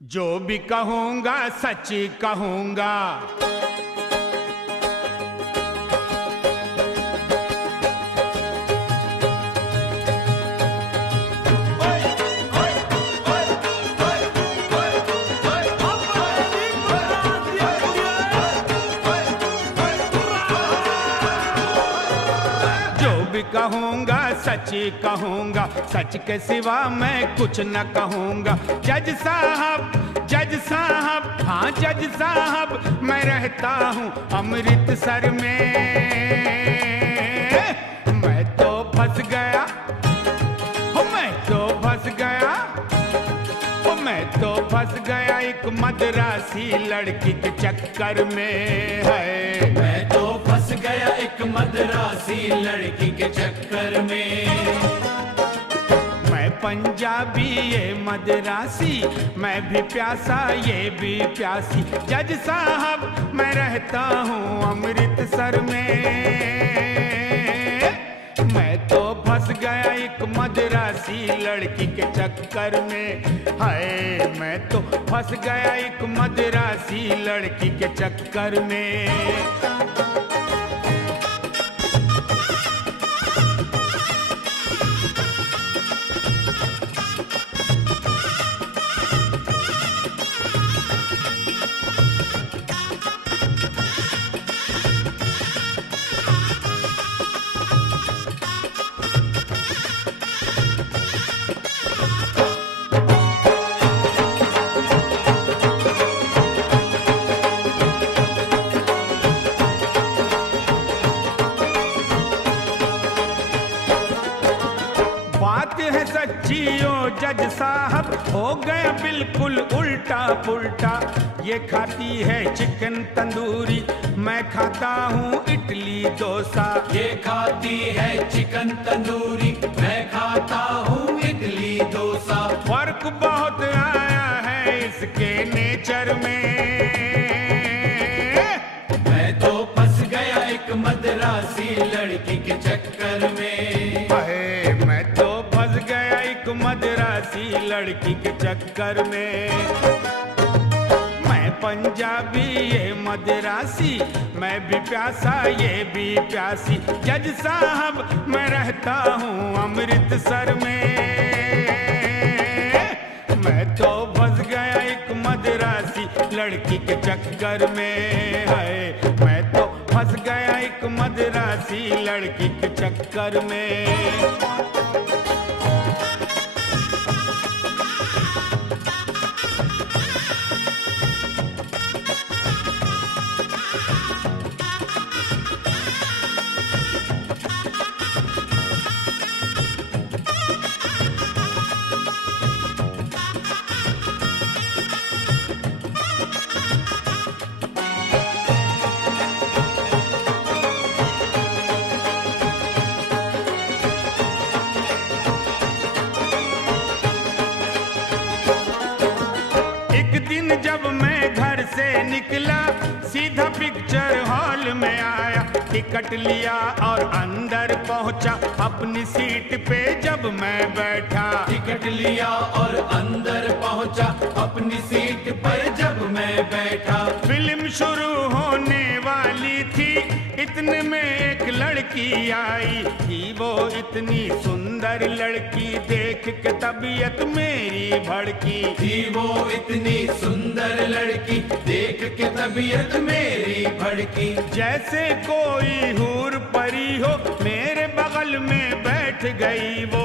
जो भी कहूँगा सच कहूँगा। कहूँगा सच कहूँगा, सच के सिवा मैं कुछ न कहूँगा। जज साहब हाँ जज साहब, मैं रहता हूँ अमृतसर में। मैं तो फंस गया एक मद्रासी लड़की के चक्कर में है। मैं तो फंस गया एक मद्रासी लड़की के चक्कर में। मैं पंजाबी ये मद्रासी, मैं भी प्यासा ये भी प्यासी। जज साहब मैं रहता हूँ अमृतसर में। मैं तो फंस गया एक मद्रासी लड़की के चक्कर में। हाय मैं तो फंस गया एक मद्रासी लड़की के चक्कर में। जज साहब हो गया बिल्कुल उल्टा पुल्टा। ये खाती है चिकन तंदूरी, मैं खाता हूँ इडली डोसा। ये खाती है चिकन तंदूरी, मैं खाता हूँ इडली डोसा। फर्क बहुत आया है इसके नेचर में। मैं तो फंस गया एक मद्रासी लड़की के चक्कर में। मैं तो फंस गया एक मद्रासी लड़की के चक्कर में। मैं पंजाबी ये मद्रासी, मैं भी प्यासा ये भी प्यासी। जज साहब मैं रहता हूँ अमृतसर में। मैं तो फंस गया एक मद्रासी लड़की के चक्कर में। मैं तो फंस गया एक मद्रासी लड़की के चक्कर में। जब मैं घर से निकला सीधा पिक्चर हॉल में आया। टिकट लिया और अंदर पहुंचा, अपनी सीट पे जब मैं बैठा। टिकट लिया और अंदर पहुंचा, अपनी सीट पर जब मैं बैठा। फिल्म शुरू होने वाली थी, इतने में एक लड़की आई थी। वो इतनी सुंदर लड़की देख के तबीयत मेरी भड़की थी। वो इतनी सुंदर लड़की देख के तबीयत मेरी भड़की। जैसे कोई हूर परी हो मेरे बगल में बैठ गई वो।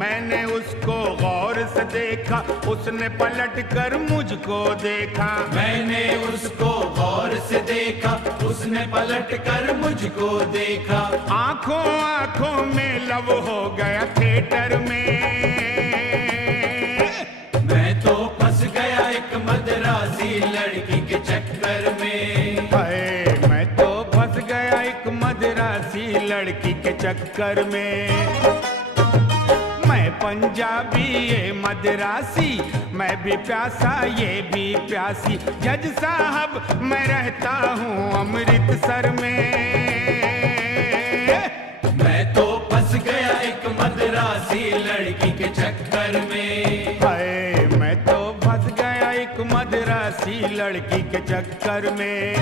मैंने उसको गौर से देखा, उसने पलट कर मुझको देखा। मैंने उसको गौर से देखा, उसने पलट कर मुझको देखा। आंखों आंखों में लव हो गया थिएटर में। मैं तो फंस गया एक मद्रासी लड़की के चक्कर में। मैं तो फंस गया एक मद्रासी लड़की के चक्कर में। मैं पंजाबी ये मद्रासी, मैं भी प्यासा ये भी प्यासी। जज साहब मैं रहता हूँ अमृतसर में। मैं तो फंस गया एक मद्रासी लड़की के चक्कर में। मैं तो फंस गया एक मदरासी लड़की के चक्कर में।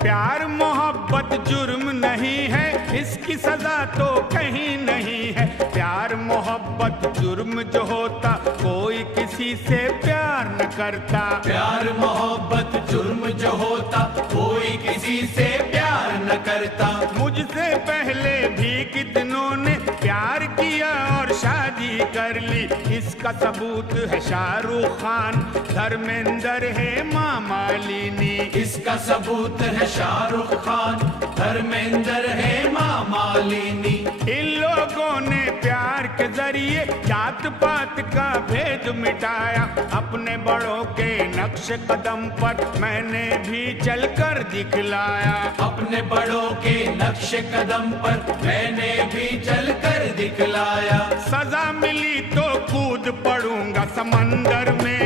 प्यार मोहब्बत जुर्म नहीं है, इसकी सजा तो कहीं नहीं है। प्यार मोहब्बत जुर्म जो होता कोई किसी से प्यार न करता। प्यार मोहब्बत जुर्म जो होता कोई किसी से प्यार न करता। मुझसे पहले भी कितनों ने प्यार किया और शादी कर ली। इसका सबूत है शाहरुख खान, धर्मेंद्र है मालिनी। इसका सबूत है शाहरुख खान, धर्मेंद्र है मालिनी। इन लोगों ने प्यार के जरिए जात पात का भेद मिटाया। अपने बड़ों के नक्श कदम पर मैंने भी चलकर दिखलाया। अपने बड़ों के नक्श कदम पर मैंने भी चलकर दिखलाया। सजा मिली तो कूद पड़ूंगा समंदर में।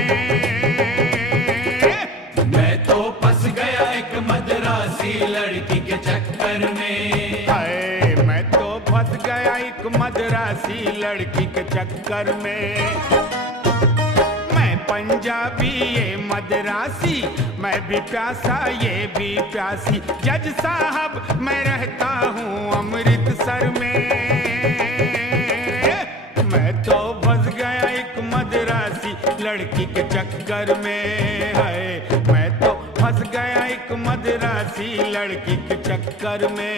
मैं तो फंस गया एक मदरासी लड़की के चक्कर में। हाय, मैं तो फंस गया एक मदरासी लड़की के चक्कर में। मैं पंजाबी ये मदरासी, मैं भी प्यासा ये भी प्यासी। जज साहब मैं रहता हूँ अमृतसर में। मैं तो फंस गया एक मदरासी लड़की के चक्कर में। है मैं तो फंस गया एक मदरासी लड़की के चक्कर में।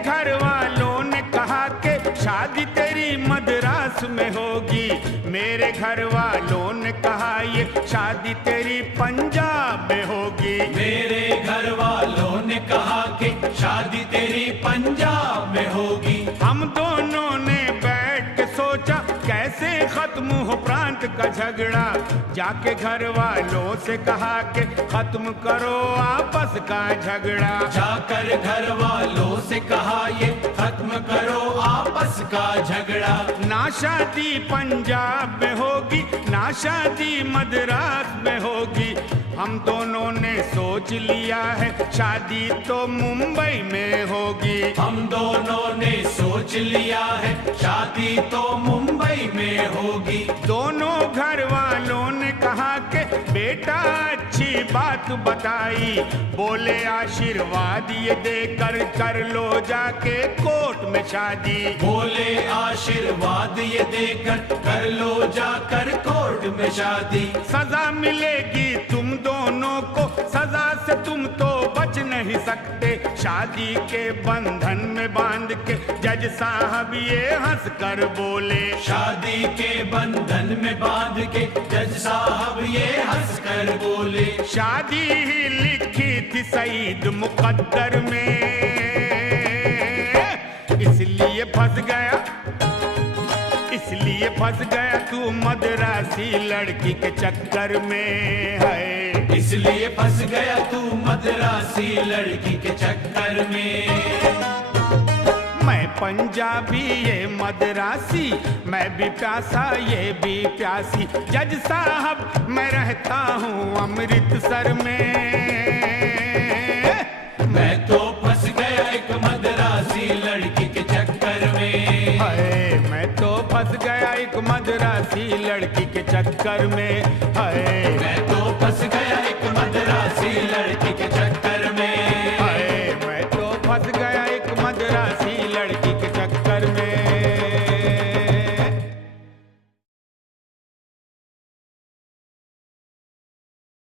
घर वालों ने कहा कि शादी तेरी मद्रास में होगी। मेरे घर वालों ने कहा ये शादी तेरी पंजाब में होगी। मेरे घर वालों ने कहा कि शादी तेरी पंजाब में होगी। हम दोनों ने बैठ के सोचा कैसे खत्म हो प्रांत का झगड़ा। जाके घर वालों से कहा कि खत्म करो आपस का झगड़ा। जाकर घर वालों से कहा ये खत्म करो आपस का झगड़ा। ना शादी पंजाब में होगी ना शादी मद्रास में होगी। हम दोनों ने सोच लिया है शादी तो मुंबई में होगी। हम दोनों ने सोच लिया है शादी तो मुंबई में होगी। दोनों घर वालों ने कहा कि बेटा अच्छी बात बताई। बोले आशीर्वाद ये देकर कर लो जाके कोर्ट में शादी। बोले आशीर्वाद ये देकर कर लो जाकर कोर्ट में शादी। सजा मिलेगी तुम दोनों को, सजा से तुम तो बच नहीं सकते। शादी के बंधन में बांध के जज साहब ये हंस कर बोले। शादी के बंधन में बांध के जज साहब ये हंस कर बोले। शादी ही लिखी थी सईद मुकद्दर में, इसलिए फंस गया, इसलिए फंस गया तू मद्रासी लड़की के चक्कर में। है इसलिए फंस गया तू मद्रासी लड़की के चक्कर में। मैं पंजाबी ये मद्रासी, मैं भी प्यासा ये भी प्यासी। जज साहब मैं रहता हूँ अमृतसर में। मैं तो फंस गया एक मद्रासी लड़की के चक्कर में। मैं तो फंस गया एक मद्रासी लड़की के चक्कर में।